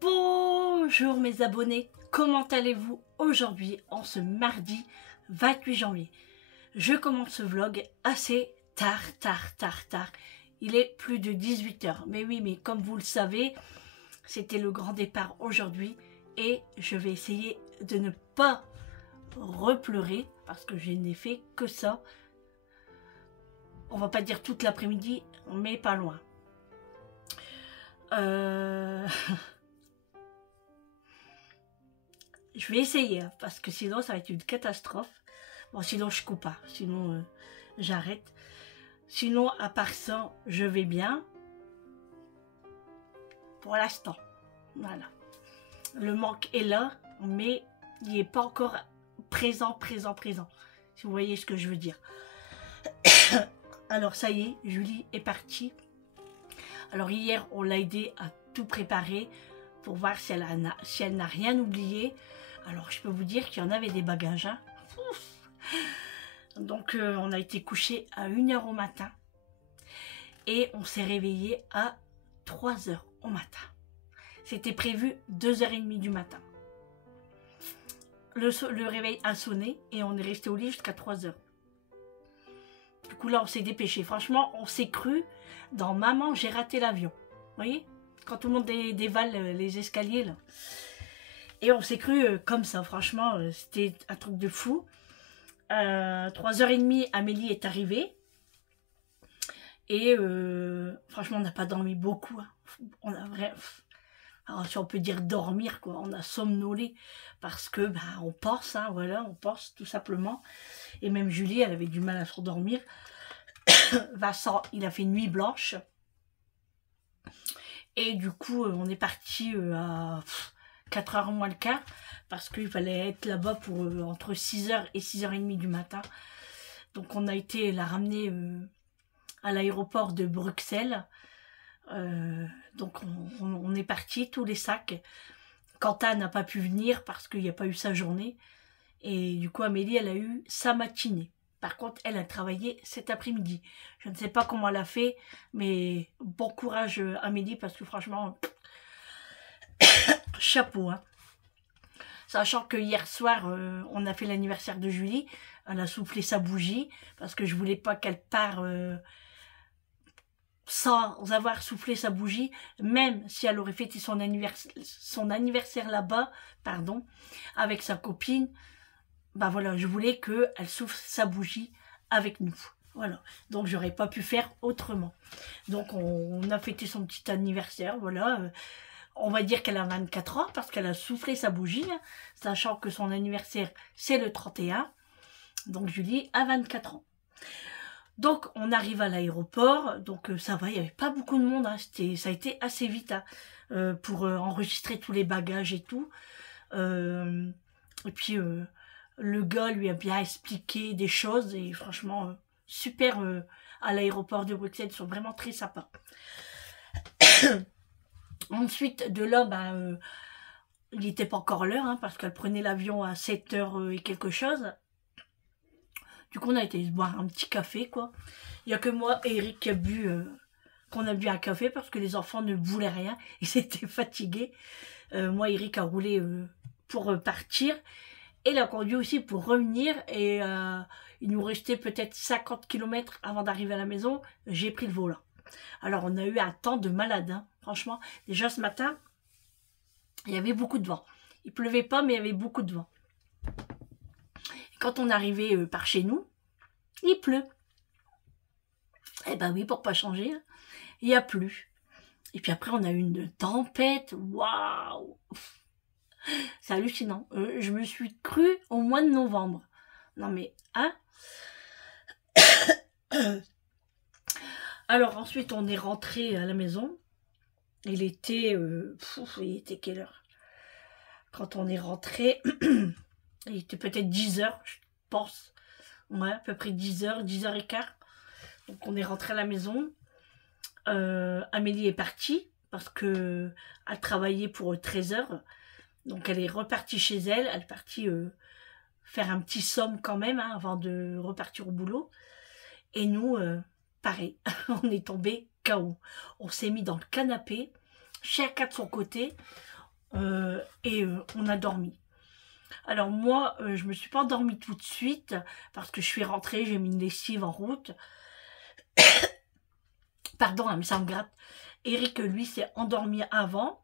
Bonjour mes abonnés, comment allez-vous aujourd'hui en ce mardi 28 janvier? Je commence ce vlog assez tard. Il est plus de 18 h. Mais oui, mais comme vous le savez, c'était le grand départ aujourd'hui et je vais essayer de ne pas repleurer parce que je n'ai fait que ça. On va pas dire toute l'après-midi, mais pas loin. Je vais essayer, hein, parce que sinon ça va être une catastrophe. Bon, sinon je coupe pas, sinon j'arrête. Sinon, à part ça, je vais bien. Pour l'instant, voilà. Le manque est là, mais il n'est pas encore présent. Si vous voyez ce que je veux dire. Alors ça y est, Julie est partie. Alors hier, on l'a aidée à tout préparer pour voir si elle n'a rien oublié. Alors je peux vous dire qu'il y en avait des bagages. Hein. Donc on a été couché à 1 h au matin. Et on s'est réveillé à 3 h au matin. C'était prévu 2 h 30 du matin. Le réveil a sonné et on est resté au lit jusqu'à 3 h. Du coup là on s'est dépêché. Franchement on s'est cru dans Maman j'ai raté l'avion. Vous voyez? Quand tout le monde dévale les escaliers là. Et on s'est cru comme ça. Franchement c'était un truc de fou. 3 h 30 Amélie est arrivée. Et franchement on n'a pas dormi beaucoup. Hein. On a vraiment... Alors, si on peut dire dormir, quoi, on a somnolé parce que on pense, hein, voilà, on pense tout simplement. Et même Julie, elle avait du mal à s'endormir. Vincent, il a fait une nuit blanche. Et du coup, on est parti à 4 h moins le quart parce qu'il fallait être là-bas pour entre 6 h et 6 h 30 du matin. Donc on a été la ramener à l'aéroport de Bruxelles. Donc on est parti, tous les sacs. Quentin n'a pas pu venir parce qu'il n'y a pas eu sa journée. Et du coup Amélie elle a eu sa matinée. Par contre elle a travaillé cet après-midi. Je ne sais pas comment elle a fait, mais bon courage Amélie parce que franchement chapeau. Hein. Sachant que hier soir on a fait l'anniversaire de Julie. Elle a soufflé sa bougie parce que je voulais pas qu'elle part sans avoir soufflé sa bougie, même si elle aurait fêté son anniversaire là-bas, pardon, avec sa copine, voilà, je voulais qu'elle souffle sa bougie avec nous. Voilà, donc j'aurais pas pu faire autrement. Donc on a fêté son petit anniversaire, voilà. On va dire qu'elle a 24 ans parce qu'elle a soufflé sa bougie, hein, sachant que son anniversaire c'est le 31. Donc Julie a 24 ans. Donc on arrive à l'aéroport, donc ça va, il n'y avait pas beaucoup de monde, hein, ça a été assez vite hein, pour enregistrer tous les bagages et tout. Et puis le gars lui a bien expliqué des choses et franchement super à l'aéroport de Bruxelles, ils sont vraiment très sympas. Ensuite de là, il n'était pas encore l'heure hein, parce qu'elle prenait l'avion à 7 h et quelque chose. Du coup, on a été se boire un petit café, quoi. Il n'y a que moi et Eric qui a bu, qu'on a bu un café parce que les enfants ne voulaient rien. Ils étaient fatigués. Moi, Eric a roulé pour partir. Et il a conduit aussi pour revenir. Et il nous restait peut-être 50 km avant d'arriver à la maison. J'ai pris le volant. Alors, on a eu un temps de malade, hein. Franchement, déjà ce matin, il y avait beaucoup de vent. Il pleuvait pas, mais il y avait beaucoup de vent. Quand on arrivait par chez nous, il pleut. Eh ben oui, pour pas changer, hein, il n'y a plus. Et puis après, on a eu une tempête. Waouh! C'est hallucinant. Je me suis crue au mois de novembre. Non mais, hein? Alors ensuite, on est rentré à la maison. Il était quelle heure? Quand on est rentré, il était peut-être 10 h, je pense. Ouais, à peu près 10 h, 10 h 15. Donc on est rentré à la maison. Amélie est partie parce que elle travaillait pour 13 h. Donc elle est repartie chez elle. Elle est partie faire un petit somme quand même hein, avant de repartir au boulot. Et nous, pareil, on est tombé KO. On s'est mis dans le canapé, chacun de son côté. On a dormi. Alors moi, je me suis pas endormie tout de suite parce que je suis rentrée, j'ai mis une lessive en route. Pardon, hein, mais ça me gratte. Eric, lui, s'est endormi avant.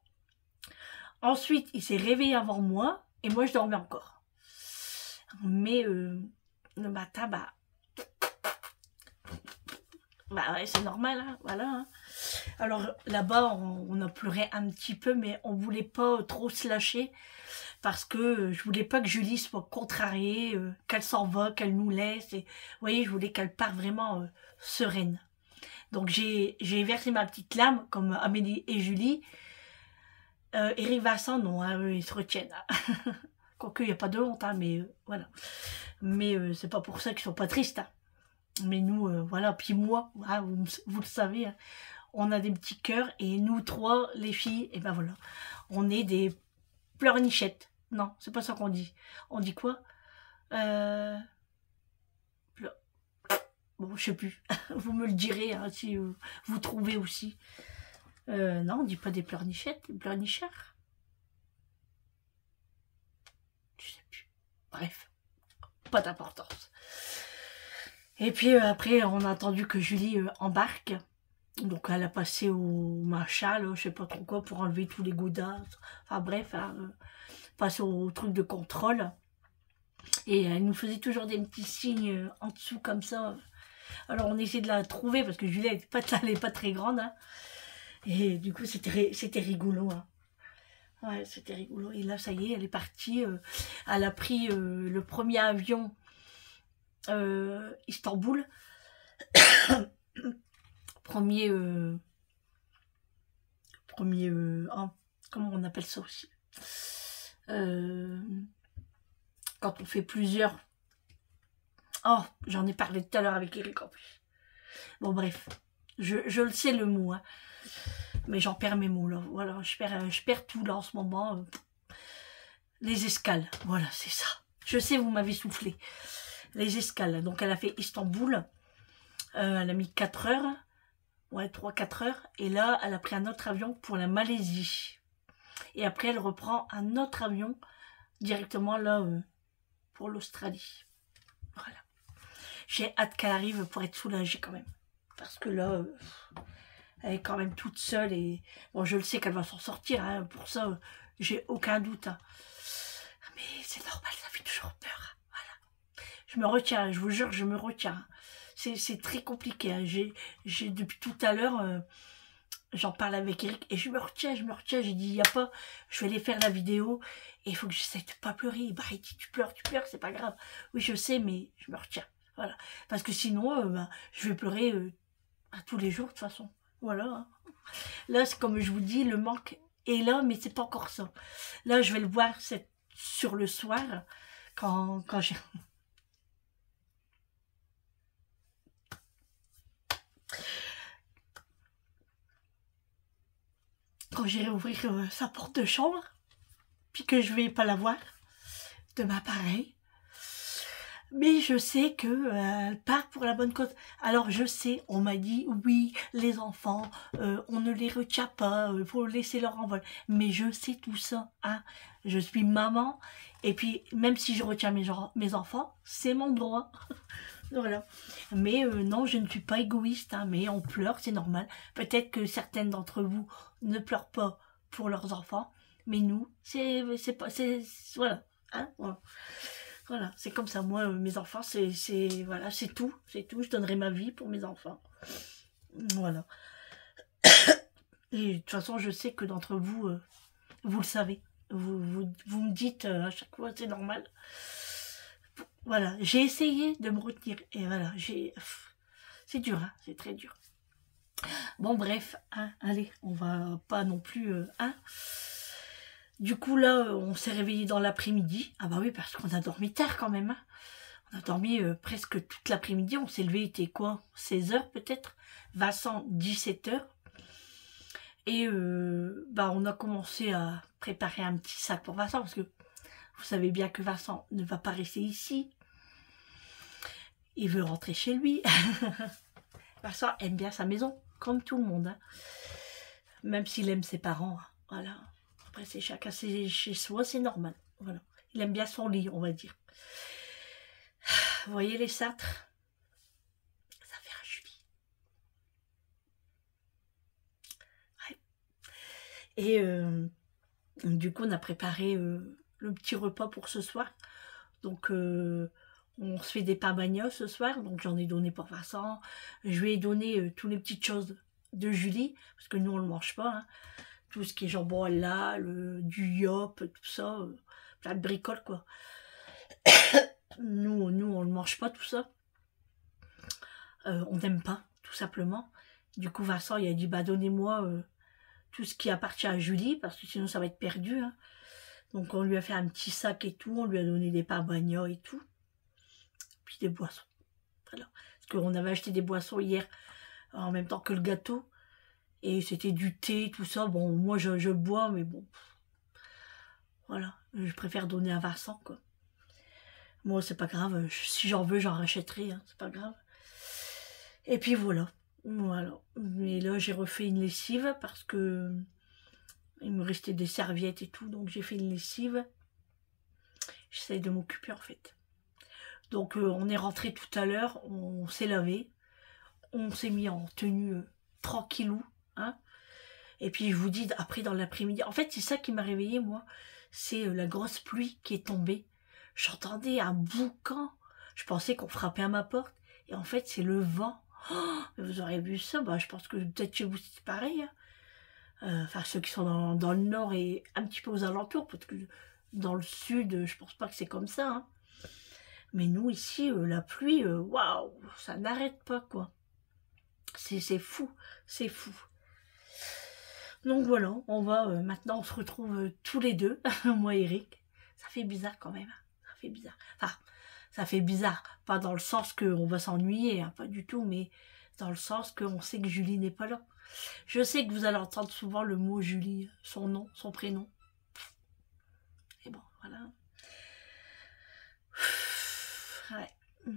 Ensuite, il s'est réveillé avant moi et moi, je dormais encore. Mais le matin, ouais, c'est normal, hein, voilà. Hein. Alors là-bas, on a pleuré un petit peu, mais on voulait pas trop se lâcher parce que je voulais pas que Julie soit contrariée, qu'elle s'en va, qu'elle nous laisse. Et, vous voyez, je voulais qu'elle parte vraiment sereine. Donc j'ai versé ma petite larme, comme Amélie et Julie. Eric Vincent, non, hein, eux, ils se retiennent. Quoique, il n'y a pas de honte, hein, mais voilà. Mais c'est pas pour ça qu'ils sont pas tristes. Hein. Mais nous, voilà. Puis moi, hein, vous le savez, hein, on a des petits cœurs. Et nous trois, les filles, et ben voilà. On est des pleurnichettes. Non, c'est pas ça qu'on dit. On dit quoi Bon, je sais plus. Vous me le direz hein, si vous trouvez aussi. Non, on dit pas des pleurnichettes, des pleurnicheurs. Je sais plus. Bref, pas d'importance. Et puis après, on a attendu que Julie embarque. Donc elle a passé au machin, là, je sais pas trop quoi, pour enlever tous les goudas. Enfin bref, hein, passer au truc de contrôle. Et elle nous faisait toujours des petits signes en dessous comme ça. Alors on essayait de la trouver parce que Julie elle est pas très grande. Hein. Et du coup c'était rigolo. Hein. Ouais, c'était rigolo. Et là, ça y est, elle est partie. Elle a pris le premier avion Istanbul. premier... comment on appelle ça aussi quand on fait plusieurs... Oh, j'en ai parlé tout à l'heure avec Eric en plus. Bon, bref. Je le sais le mot, hein. Mais j'en perds mes mots, là. Voilà, je perds tout, là, en ce moment. Les escales, voilà, c'est ça. Je sais, vous m'avez soufflé. Les escales. Donc, elle a fait Istanbul. Elle a mis 4 heures. Ouais, 3-4 heures. Et là, elle a pris un autre avion pour la Malaisie. Et après, elle reprend un autre avion directement, là, pour l'Australie. Voilà. J'ai hâte qu'elle arrive pour être soulagée, quand même. Parce que là... elle est quand même toute seule et bon, je le sais qu'elle va s'en sortir. Hein, pour ça, j'ai aucun doute. Hein. Mais c'est normal, ça fait toujours peur. Hein, voilà. Je me retiens, je vous jure, je me retiens. C'est très compliqué. Hein. J'ai depuis tout à l'heure, j'en parle avec Eric et je me retiens. J'ai dit, il n'y a pas, je vais aller faire la vidéo et il faut que j'essaie de pas pleurer. Bah, il dit, tu pleures, c'est pas grave. Oui, je sais, mais je me retiens. Voilà. Parce que sinon, je vais pleurer tous les jours de toute façon. Voilà. Là, c'est comme je vous dis, le manque est là, mais c'est pas encore ça. Là, je vais le voir sur le soir, quand j'ai... Quand j'irai ouvrir sa porte de chambre, puis que je vais pas la voir, demain pareil. Mais je sais qu'elle part pour la bonne cause. Alors je sais, on m'a dit, oui, les enfants, on ne les retient pas, il faut laisser leur envol. Mais je sais tout ça, hein. Je suis maman, et puis même si je retiens mes enfants, c'est mon droit. Voilà. Mais non, je ne suis pas égoïste, hein, mais on pleure, c'est normal. Peut-être que certaines d'entre vous ne pleurent pas pour leurs enfants, mais nous, c'est pas... Voilà. Hein, voilà. Voilà, c'est comme ça. Moi, mes enfants, voilà, c'est tout. C'est tout. Je donnerai ma vie pour mes enfants. Voilà. Et de toute façon, je sais que d'entre vous, vous le savez. Vous me dites à chaque fois, c'est normal. Voilà, j'ai essayé de me retenir. Et voilà, c'est dur, hein, c'est très dur. Bon, bref, hein, allez, on va pas non plus... hein. Du coup, là, on s'est réveillé dans l'après-midi. Ah bah oui, parce qu'on a dormi tard quand même. Hein. On a dormi presque toute l'après-midi. On s'est levé, il était quoi 16 h peut-être. Vincent, 17 h. Et on a commencé à préparer un petit sac pour Vincent. Parce que vous savez bien que Vincent ne va pas rester ici. Il veut rentrer chez lui. Vincent aime bien sa maison, comme tout le monde. Hein. Même s'il aime ses parents. Hein. Voilà. Après, c'est chacun chez soi, c'est normal. Voilà. Il aime bien son lit, on va dire. Vous voyez les cintres? Ça fait un Julie. Ouais. Et du coup, on a préparé le petit repas pour ce soir. Donc, on se fait des pains bagnoles ce soir. Donc, j'en ai donné pour Vincent. Je lui ai donné toutes les petites choses de Julie. Parce que nous, on ne le mange pas. Hein. Tout ce qui est jambon là, du yop, tout ça. Plein de bricoles, quoi. Nous, on ne mange pas tout ça. On n'aime pas, tout simplement. Du coup, Vincent, il a dit, bah, donnez-moi tout ce qui appartient à Julie, parce que sinon, ça va être perdu. Hein. Donc, on lui a fait un petit sac et tout. On lui a donné des pains bagnats et tout. Puis des boissons. Voilà. Parce qu'on avait acheté des boissons hier, en même temps que le gâteau. Et c'était du thé, tout ça. Bon, moi, je bois, mais bon. Voilà. Je préfère donner à Vincent, quoi. Moi, c'est pas grave. Si j'en veux, j'en rachèterai. Hein, c'est pas grave. Et puis voilà. Voilà. Mais là, j'ai refait une lessive parce que il me restait des serviettes et tout. Donc, j'ai fait une lessive. J'essaie de m'occuper, en fait. Donc, on est rentré tout à l'heure. On s'est lavé. On s'est mis en tenue tranquillou. Hein. Et puis, je vous dis, après, dans l'après-midi. En fait, c'est ça qui m'a réveillée, moi. C'est la grosse pluie qui est tombée. J'entendais un boucan. Je pensais qu'on frappait à ma porte. Et en fait, c'est le vent. Oh, vous aurez vu ça, bah, je pense que peut-être chez vous c'est pareil. Hein. Enfin, ceux qui sont dans le nord et un petit peu aux alentours, parce que dans le sud, je pense pas que c'est comme ça. Hein. Mais nous, ici, la pluie, waouh, ça n'arrête pas, quoi. C'est fou, c'est fou. Donc voilà, on va maintenant, on se retrouve tous les deux, moi et Eric. Ça fait bizarre quand même, hein. Ça fait bizarre. Enfin, ça fait bizarre, pas dans le sens qu'on va s'ennuyer, hein, pas du tout, mais dans le sens qu'on sait que Julie n'est pas là. Je sais que vous allez entendre souvent le mot Julie, son nom, son prénom. Et bon, voilà. Ouais. Bon,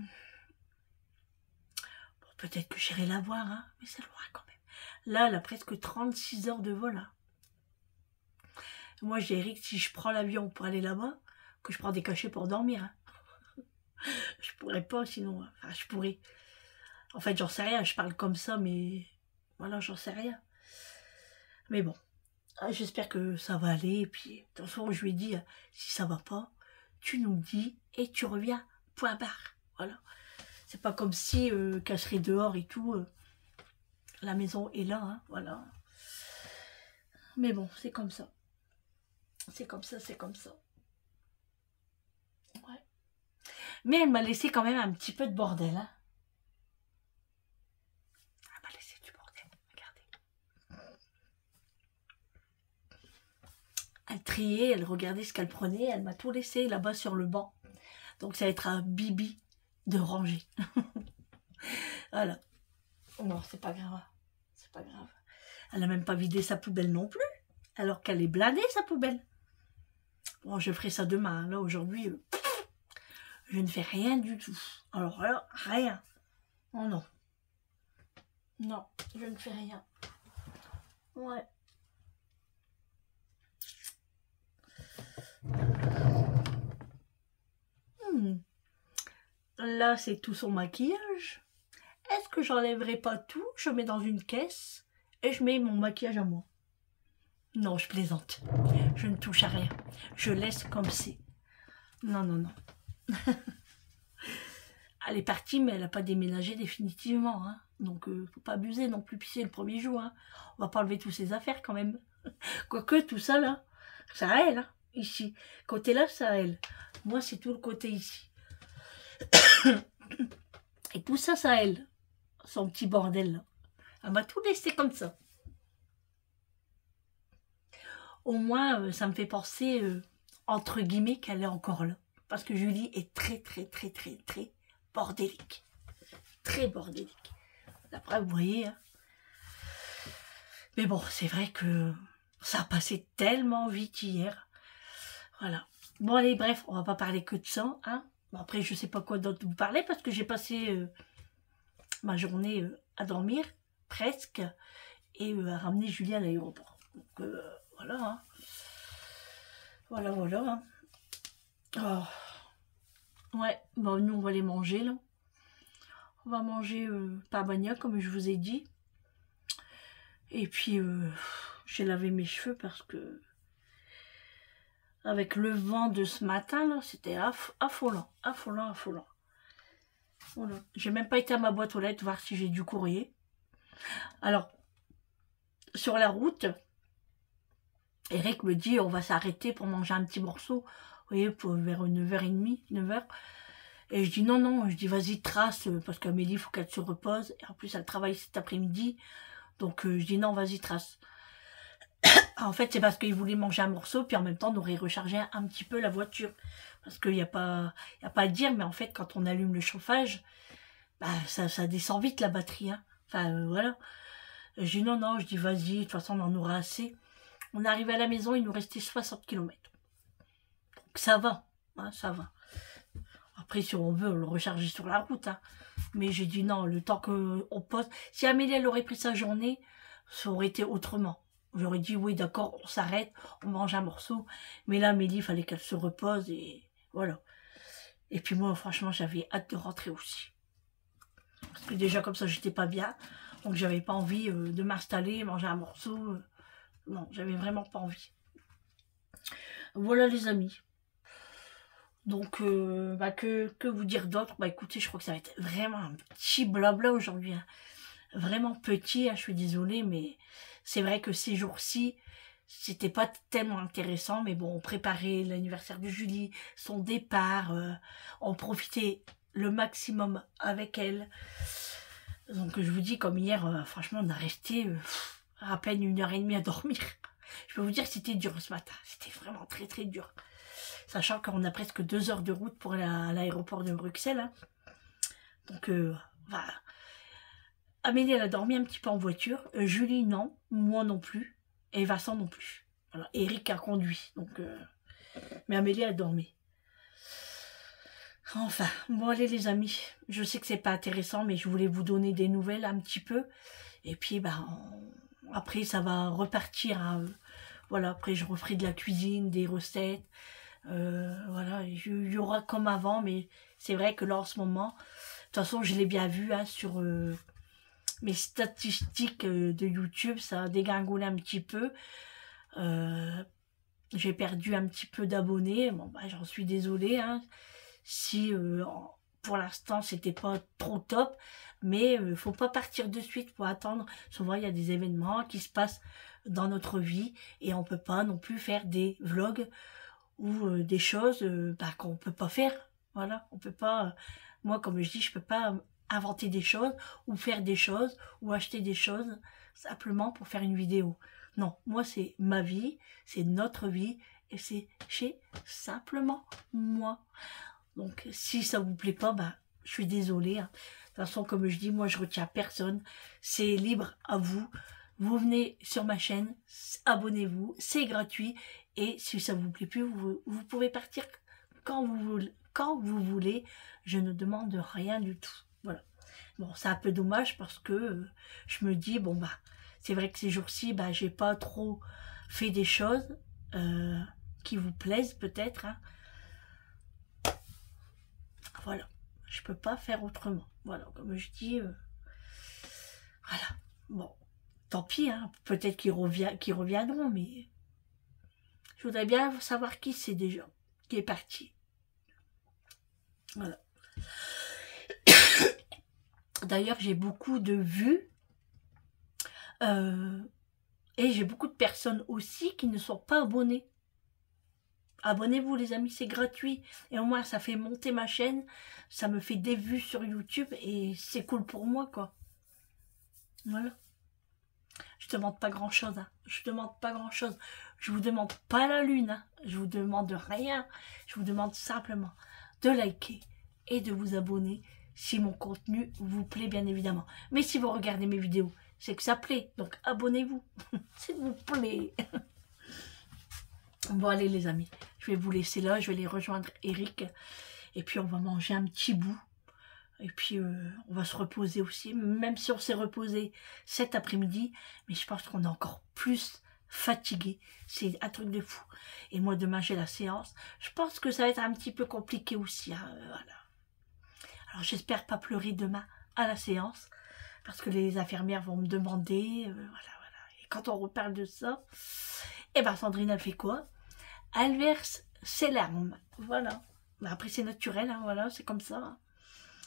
peut-être que j'irai la voir, hein, mais c'est loin quand même. Là, elle a presque 36 heures de vol. Hein. Moi, j'ai Eric, si je prends l'avion pour aller là-bas, que je prends des cachets pour dormir. Hein. Je pourrais pas sinon. Enfin, je pourrais. En fait, j'en sais rien. Je parle comme ça, mais voilà, j'en sais rien. Mais bon, j'espère que ça va aller. Et puis, de toute façon, je lui ai dit, si ça va pas, tu nous le dis et tu reviens. Point barre. Voilà. C'est pas comme si qu'elle serait dehors et tout. La maison est là, hein, voilà. Mais bon, c'est comme ça. C'est comme ça, c'est comme ça. Ouais. Mais elle m'a laissé quand même un petit peu de bordel. Hein. Elle m'a laissé du bordel. Regardez. Elle triait, elle regardait ce qu'elle prenait. Elle m'a tout laissé là-bas sur le banc. Donc ça va être un bibi de ranger. Voilà. Non, c'est pas grave. C'est pas grave. Elle n'a même pas vidé sa poubelle non plus. Alors qu'elle est blindée, sa poubelle. Bon, je ferai ça demain. Là, aujourd'hui, je ne fais rien du tout. Alors là, rien. Oh non. Non, je ne fais rien. Ouais. Là, c'est tout son maquillage. Est-ce que j'enlèverai pas tout? Je mets dans une caisse et je mets mon maquillage à moi. Non, je plaisante. Je ne touche à rien. Je laisse comme c'est. Non, non, non. Elle est partie, mais elle n'a pas déménagé définitivement. Hein. Donc, faut pas abuser non plus. Puis c'est le premier jour. Hein. On va pas enlever toutes ses affaires quand même. Quoique, tout ça, là, c'est à elle. Hein, ici. Côté là, c'est à elle. Moi, c'est tout le côté ici. Et tout ça, c'est à elle. Son petit bordel, là. Elle m'a tout laissé comme ça. Au moins, ça me fait penser, entre guillemets, qu'elle est encore là. Parce que Julie est très, très, très, très, très bordélique. Très bordélique. Après, vous voyez. Hein. Mais bon, c'est vrai que ça a passé tellement vite hier. Voilà. Bon, allez, bref, on va pas parler que de ça. Hein. Bon, après, je sais pas quoi d'autre vous parler parce que j'ai passé ma journée à dormir, presque, et à ramener Julie à l'aéroport. Donc, voilà. Hein. Voilà, voilà. Oh. Ouais, bon, nous on va les manger là. On va manger par bagnoc comme je vous ai dit. Et puis j'ai lavé mes cheveux parce que avec le vent de ce matin là, c'était affolant, affolant, affolant. Voilà. J'ai même pas été à ma boîte aux lettres voir si j'ai du courrier. Alors, sur la route, Eric me dit on va s'arrêter pour manger un petit morceau. Vous voyez, vers 9h30, 9h. Et je dis non, non, je dis vas-y trace, parce qu'Amélie, il faut qu'elle se repose. Et en plus, elle travaille cet après-midi. Donc je dis non, vas-y trace. En fait, c'est parce qu'il voulait manger un morceau, puis en même temps, on aurait rechargé un petit peu la voiture. Parce qu'il n'y a pas à dire, mais en fait, quand on allume le chauffage, bah, ça descend vite la batterie. Hein. Enfin, voilà. Je dis non, non, je dis vas-y, de toute façon, on en aura assez. On est arrivé à la maison, il nous restait 60 km. Donc ça va, hein, ça va. Après, si on veut, on le recharger sur la route. Hein. Mais j'ai dit non, le temps qu'on pose. Si Amélie, elle aurait pris sa journée, ça aurait été autrement. J'aurais dit oui, d'accord, on s'arrête, on mange un morceau. Mais là, Amélie, il fallait qu'elle se repose et voilà. Et puis moi, franchement, j'avais hâte de rentrer aussi. Parce que déjà, comme ça, j'étais pas bien. Donc, j'avais pas envie de m'installer, manger un morceau. Non, j'avais vraiment pas envie. Voilà, les amis. Donc, bah, que vous dire d'autre? Bah, écoutez, je crois que ça va être vraiment un petit blabla aujourd'hui. Hein. Vraiment petit, hein, je suis désolée, mais c'est vrai que ces jours-ci, c'était pas tellement intéressant. Mais bon, on préparait l'anniversaire de Julie, son départ, on profitait le maximum avec elle. Donc, je vous dis, comme hier, franchement, on a resté à peine 1h30 à dormir. Je peux vous dire que c'était dur ce matin. C'était vraiment très, très dur. Sachant qu'on a presque 2 heures de route pour l'aéroport de Bruxelles. Hein. Donc, voilà. Amélie, elle a dormi un petit peu en voiture. Julie, non. Moi non plus. Et Vincent non plus. Voilà. Eric a conduit. Donc, mais Amélie a dormi. Enfin, bon allez les amis. Je sais que c'est pas intéressant, mais je voulais vous donner des nouvelles un petit peu. Et puis, ben, après, ça va repartir. Hein. Voilà, après, je referai de la cuisine, des recettes. Voilà, il y aura comme avant, mais c'est vrai que là, en ce moment, de toute façon, je l'ai bien vu hein, sur mes statistiques de YouTube, ça a dégringolé un petit peu. J'ai perdu un petit peu d'abonnés. Bon, bah, j'en suis désolée. Hein, si pour l'instant, c'était pas trop top. Mais faut pas partir de suite, faut attendre. Souvent, il y a des événements qui se passent dans notre vie et on peut pas non plus faire des vlogs ou des choses bah, qu'on peut pas faire. Voilà, on peut pas. Moi, comme je dis, je peux pas inventer des choses ou faire des choses ou acheter des choses simplement pour faire une vidéo. Non, moi, c'est ma vie, c'est notre vie et c'est chez simplement moi. Donc, si ça vous plaît pas, bah, je suis désolée. Hein. De toute façon, comme je dis, moi, je retiens personne. C'est libre à vous. Vous venez sur ma chaîne, abonnez-vous, c'est gratuit. Et si ça vous plaît plus, vous pouvez partir quand vous voulez. Je ne demande rien du tout. Voilà. Bon, c'est un peu dommage parce que je me dis, bon, bah, c'est vrai que ces jours-ci, bah, j'ai pas trop fait des choses qui vous plaisent peut-être. Hein. Voilà. Je peux pas faire autrement. Voilà, comme je dis, voilà. Bon, tant pis, hein. Peut-être qu'ils reviendront, mais je voudrais bien savoir qui c'est déjà qui est parti. Voilà. D'ailleurs, j'ai beaucoup de vues et j'ai beaucoup de personnes aussi qui ne sont pas abonnées. Abonnez-vous les amis, c'est gratuit et au moins ça fait monter ma chaîne, ça me fait des vues sur YouTube et c'est cool pour moi quoi. Voilà. Je demande pas grand chose, hein. Je demande pas grand chose. Je vous demande pas la lune, hein. Je vous demande rien. Je vous demande simplement de liker et de vous abonner si mon contenu vous plaît bien évidemment. Mais si vous regardez mes vidéos, c'est que ça plaît. Donc abonnez-vous, s'il vous plaît. Bon allez les amis, je vais vous laisser là. Je vais aller rejoindre Eric. Et puis on va manger un petit bout. Et puis on va se reposer aussi, même si on s'est reposé cet après-midi, mais je pense qu'on est encore plus fatigué, c'est un truc de fou. Et moi, demain, j'ai la séance. Je pense que ça va être un petit peu compliqué aussi. Hein, voilà. Alors, j'espère pas pleurer demain à la séance. Parce que les infirmières vont me demander. Voilà. Et quand on reparle de ça, eh ben Sandrine, elle fait quoi? Elle verse ses larmes. Voilà. Mais après, c'est naturel. Hein, voilà, c'est comme ça. Hein.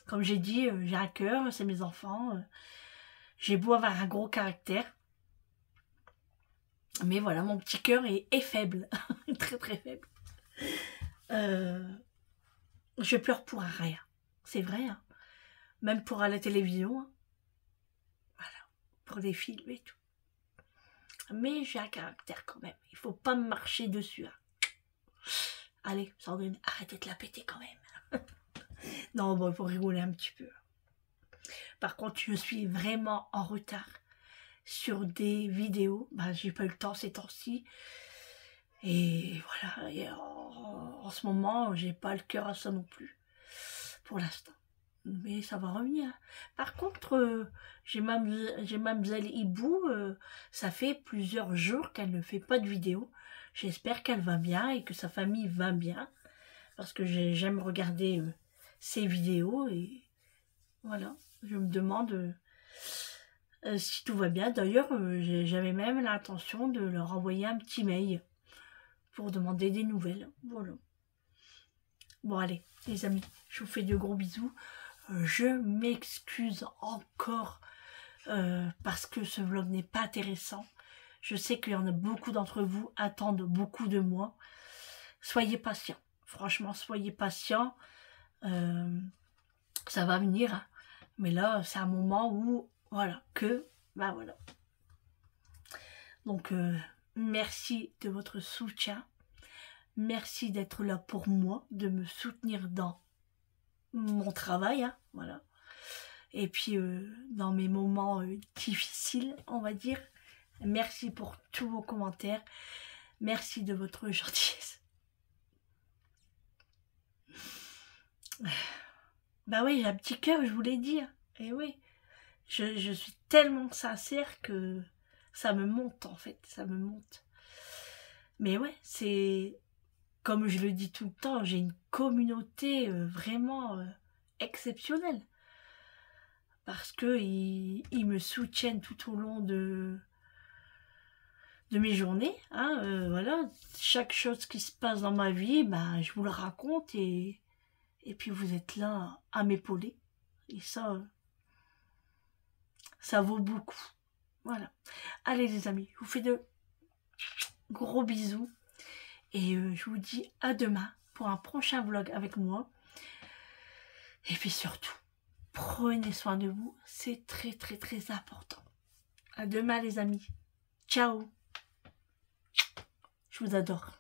Comme j'ai dit, j'ai un cœur, c'est mes enfants. J'ai beau avoir un gros caractère. Mais voilà, mon petit cœur est faible. Très très faible. Je pleure pour rien. C'est vrai. Hein. Même pour à la télévision. Hein. Voilà. Pour des films et tout. Mais j'ai un caractère quand même. Il faut pas me marcher dessus. Hein. Allez, Sandrine, arrêtez de la péter quand même. Non, bon, il faut rigoler un petit peu. Par contre, je suis vraiment en retard sur des vidéos. Ben, j'ai pas eu le temps ces temps-ci. Et voilà. Et en ce moment, j'ai pas le cœur à ça non plus. Pour l'instant. Mais ça va revenir. Par contre, j'ai Mademoiselle Hibou. Ça fait plusieurs jours qu'elle ne fait pas de vidéo. J'espère qu'elle va bien et que sa famille va bien. Parce que j'aime regarder ses vidéos. Et voilà. Je me demande si tout va bien. D'ailleurs, j'avais même l'intention de leur envoyer un petit mail pour demander des nouvelles. Voilà. Bon, allez, les amis, je vous fais de gros bisous. Je m'excuse encore parce que ce vlog n'est pas intéressant. Je sais qu'il y en a beaucoup d'entre vous attendent beaucoup de moi. Soyez patients. Franchement, soyez patients. Ça va venir. Hein. Mais là, c'est un moment où, voilà, ben voilà. Donc, merci de votre soutien. Merci d'être là pour moi, de me soutenir dans mon travail, hein, voilà. Et puis, dans mes moments difficiles, on va dire. Merci pour tous vos commentaires. Merci de votre gentillesse. Bah oui, j'ai un petit cœur, je vous l'ai dit. Et oui, je suis tellement sincère que ça me monte, en fait. Ça me monte. Mais ouais, c'est... Comme je le dis tout le temps, j'ai une communauté vraiment exceptionnelle. Parce qu'ils me soutiennent tout au long de mes journées. Hein, voilà, chaque chose qui se passe dans ma vie, ben, je vous le raconte et puis vous êtes là à m'épauler. Et ça vaut beaucoup. Voilà. Allez les amis, je vous fais de gros bisous. Et je vous dis à demain pour un prochain vlog avec moi. Et puis surtout, prenez soin de vous. C'est très très très important. À demain les amis. Ciao. Je vous adore.